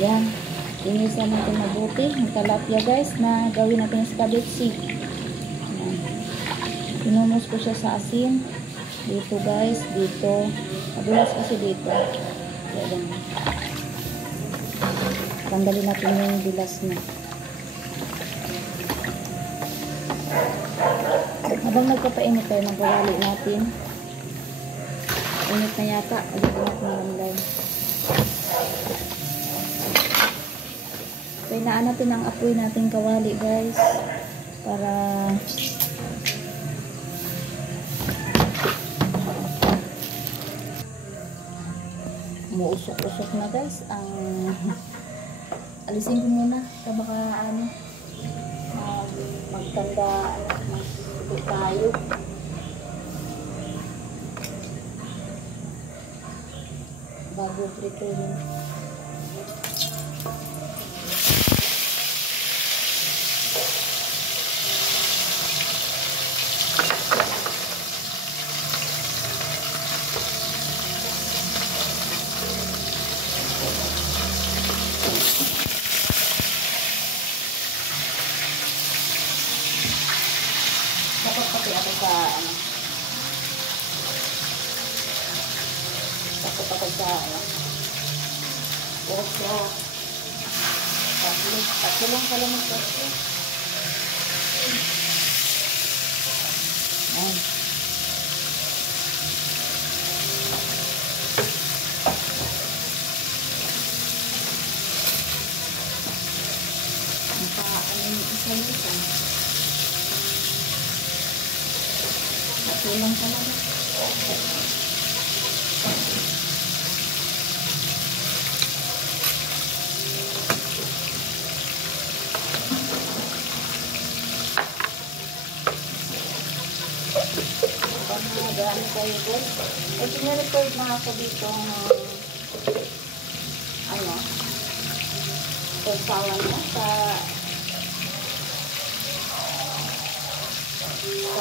Yan. Inisa natin mabuti ang tilapia guys na gawin natin spaghetti. Yan. Pinumos ko siya sa asin. Dito guys, dito. Madulas kasi dito. Yan. Tanggalin natin yung bilas niya. Habang nagpapainit tayo ng kawali natin. Init na yata. Ulit-init na lamlay. Kainaan natin ang apoy natin kawali guys. Para umuusok-usok na guys. Ang alisin ko muna. Baka ano magtanda masukot tayo. Bago prituhin. Dapat pati ako sa ano. Dapat ako sa ano. Oso. Tatlo lang pala ng oso. Ayan. Ano yung isa nito? Tatlo lang pala. Marami kayo guys. Eh, pinarecord na ako dito ano sausawan mo sa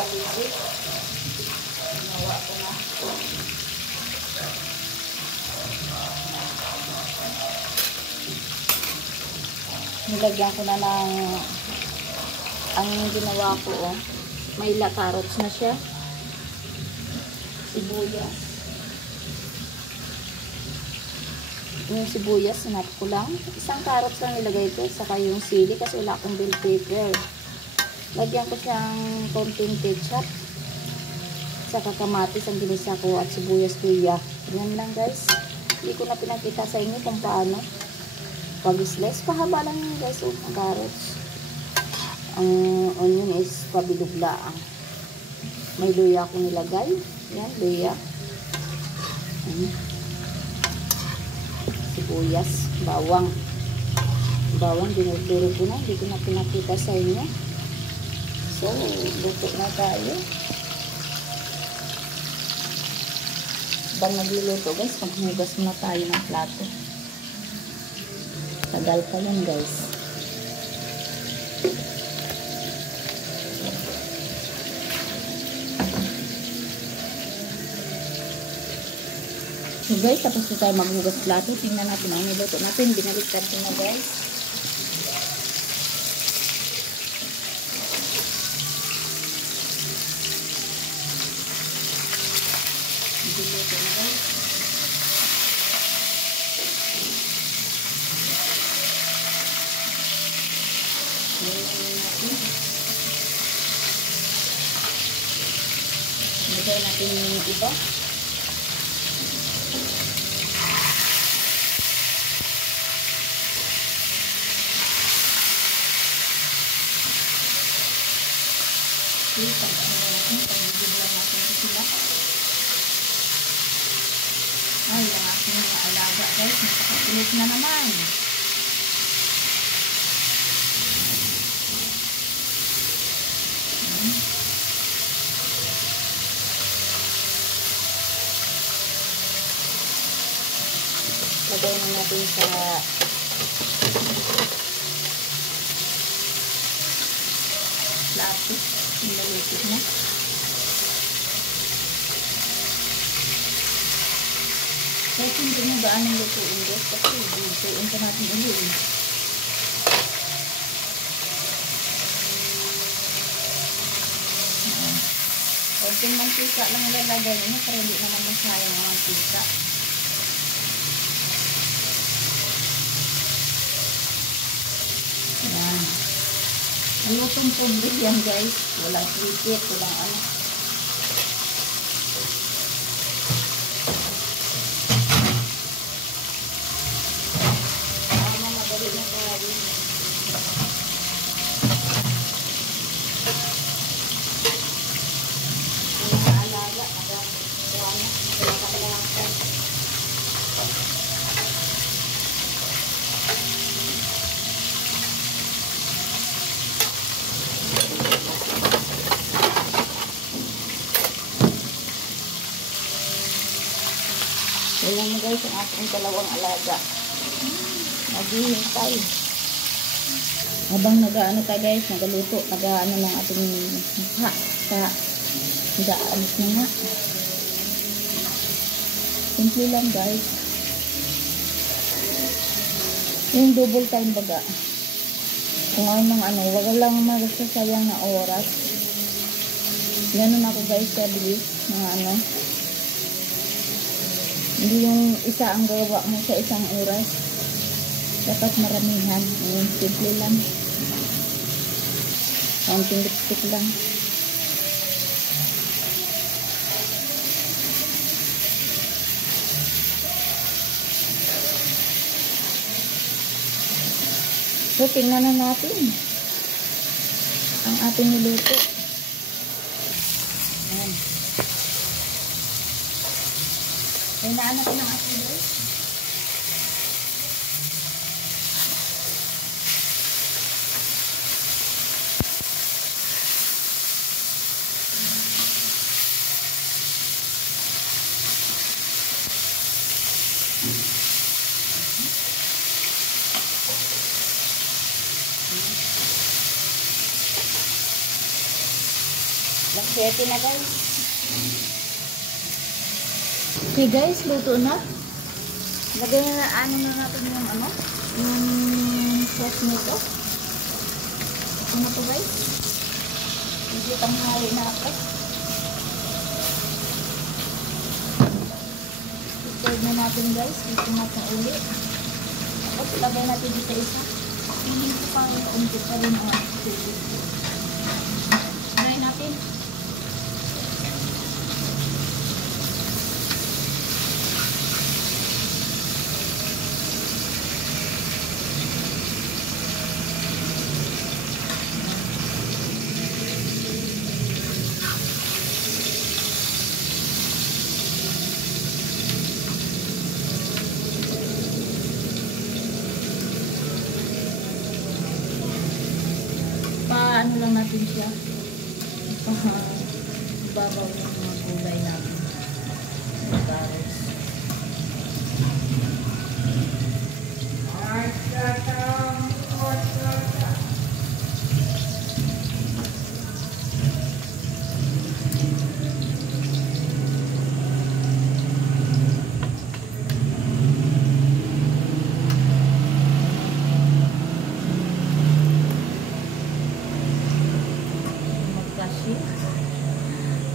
bisik. Ginawa ko na. Nilagyan ko na ng ang ginawa ko may carrots na siya. Sibuyas. Yung sibuyas, sinap ko lang. Isang carrots lang nilagay ko. Saka yung sili kasi wala akong bell pepper. Lagyan ko siyang konting ketchup. Saka kamatis ang ginisa ko at sibuyas luya. Yan lang guys. Hindi ko na pinakita sa inyo kung paano. Pag-slice, pahaba lang yun guys. Ang carrots. Ang onion is pabiluglaang. May luya akong nilagay. Yan, luya. Sibuyas, bawang. Bawang, dinuduro ko na. Hindi ko na pinakita sa inyo. So, luto na tayo. Bang nagluluto guys, maghugas muna tayo ng plato. Tagal pa yan guys. So guys, tapos na tayo maghugas plato. Tingnan natin ang niluto natin. Binaliktad ko na guys. Niluto na guys. Nilagay natin yung iba. Ay, ang aking mga alaga guys, nakakapilit na naman. Lagay na natin sa plato. Niluto na. Kahit hindi mo gaan ang lutuin guys, kasi lutuin pa natin uli eh. Konting mantika lang ilalagay niyo para hindi naman masayang ang mantika. Ayan. Malutong tubig yan guys. Walang krikit, walang ano. Madali na gawin. Alaga, ayan na guys ang ating dalawang alaga. Naghihintay. Habang nag-ano tayo guys, nagaluto, nag-ano lang ating mukha sa nag-aalis na nga. Simple lang guys. Yung double time baga. Kung anong ano, wag lang magsasayang na oras. Ganun ako guys, kabilis mga ano. Hindi yung isa ang gawa mo sa isang oras. Dapat maramihan. Ayun, simple lang. Counting lipstick lang. So, tingnan na natin ang ating niluto. Ayan. Ay, naanak ko ng ating guys. Laksete na guys. Okay guys, luto na. Lagay na ano na natin yung ano, yung sauce nito. Ito na to guys. Hindi tanghali na ako. I-serve na natin guys. Ito natin ulit. Tapos lagay natin dito isa. Hindi ko pa yung unti pa rin ang tubig. Try natin. Ano lang natin siya. Babaw ng mga gulay natin. Carrots.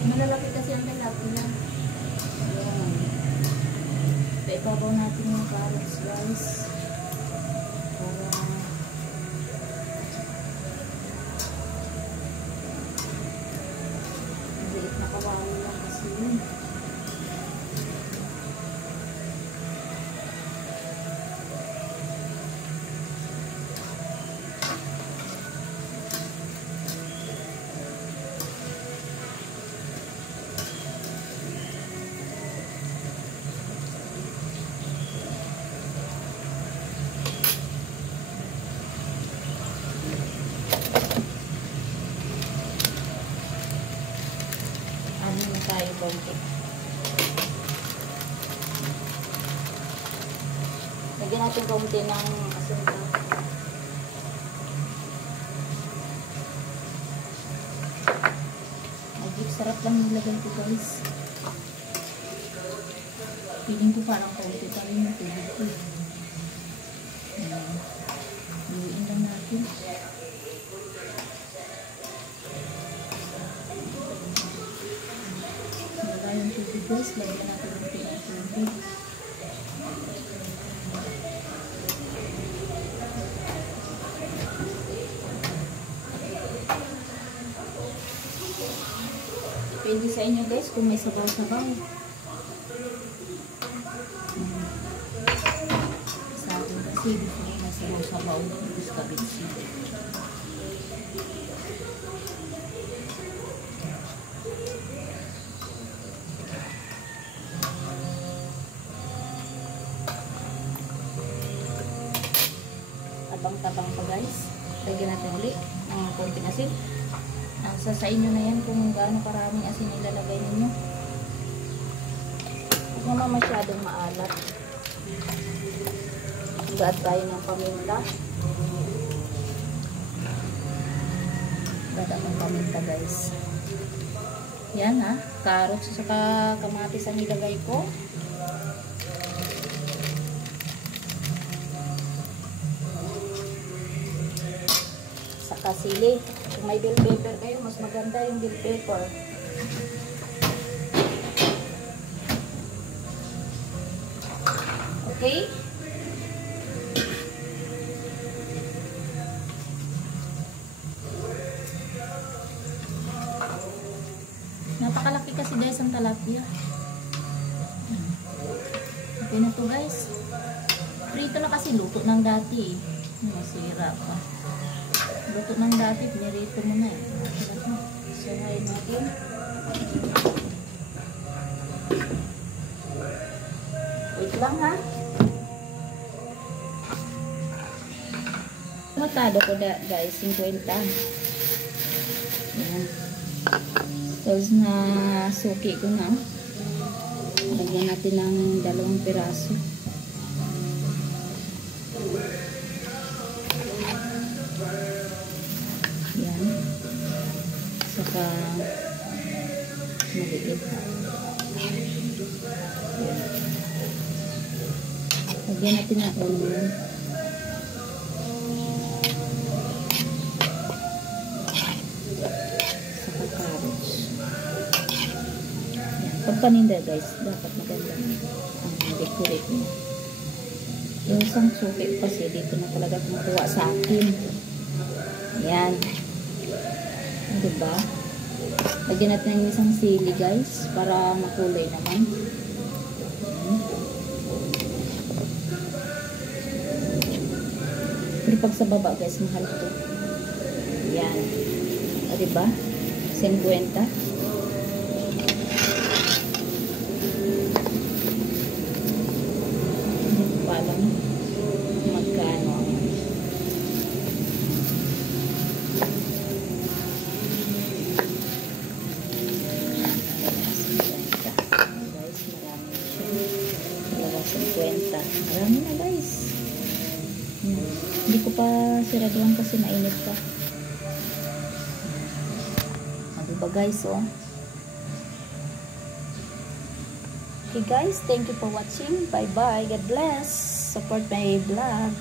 Malalaki kasi ang lalaki na. Ayan. Ipabaw natin yung carrots guys. Para maliit na kawali lang kasi yun. Tayo konti. Lagyan natin konti ng asinta. Magic sarap lang nilagay ko guys. Piling ko parang konti pa rin yung tubig ko. natin. Lagay yung tubig guys. Lagyan natin yung tubig. Depende sa inyo guys kung may sabaw-sabaw. Sa akin kasi gusto ko may sabaw-sabaw. Gusto ka bitsi. Tabang-tabang pa guys. Lagyan natin ulit ng konting asin. Nasa sa inyo na yan kung gaano karaming asin ilalagay ninyo. Huwag naman masyadong maalat. Mag-add tayo ng paminta. Gada ng paminta guys. Yan ha. Carrots at saka kamatis ang ilagay ko. Saka sili. Kung may bell pepper kayo, mas maganda yung bell pepper. Okay? Napakalaki kasi guys ang tilapia. Okay na to guys. Prito na kasi, luto ng dati eh. Masira pa. Luto ng dati, pinirito mo na eh. Sirahin natin. Wait lang ha. Matado ko guys, 50. Ayan. Tapos na suki ko na. Lagyan natin ng 2 piraso. Yan. Saka maliit. Yan. Lagyan natin ng onion. Saka carrots. Yan. Pagpaninda guys, dapat maganda ang decorate mo. Yung isang suki kasi dito na talaga kumukuha sa akin. Yan. Diba? Lagyan natin ng isang sili guys para makulay naman. Pero pag sa baba guys, mahal to. Yan. O diba? 50. Marami na guys. Hindi ko pa siraduhan kasi mainit pa. Diba guys oh. Okay guys, thank you for watching. Bye bye. God bless. Support my vlog.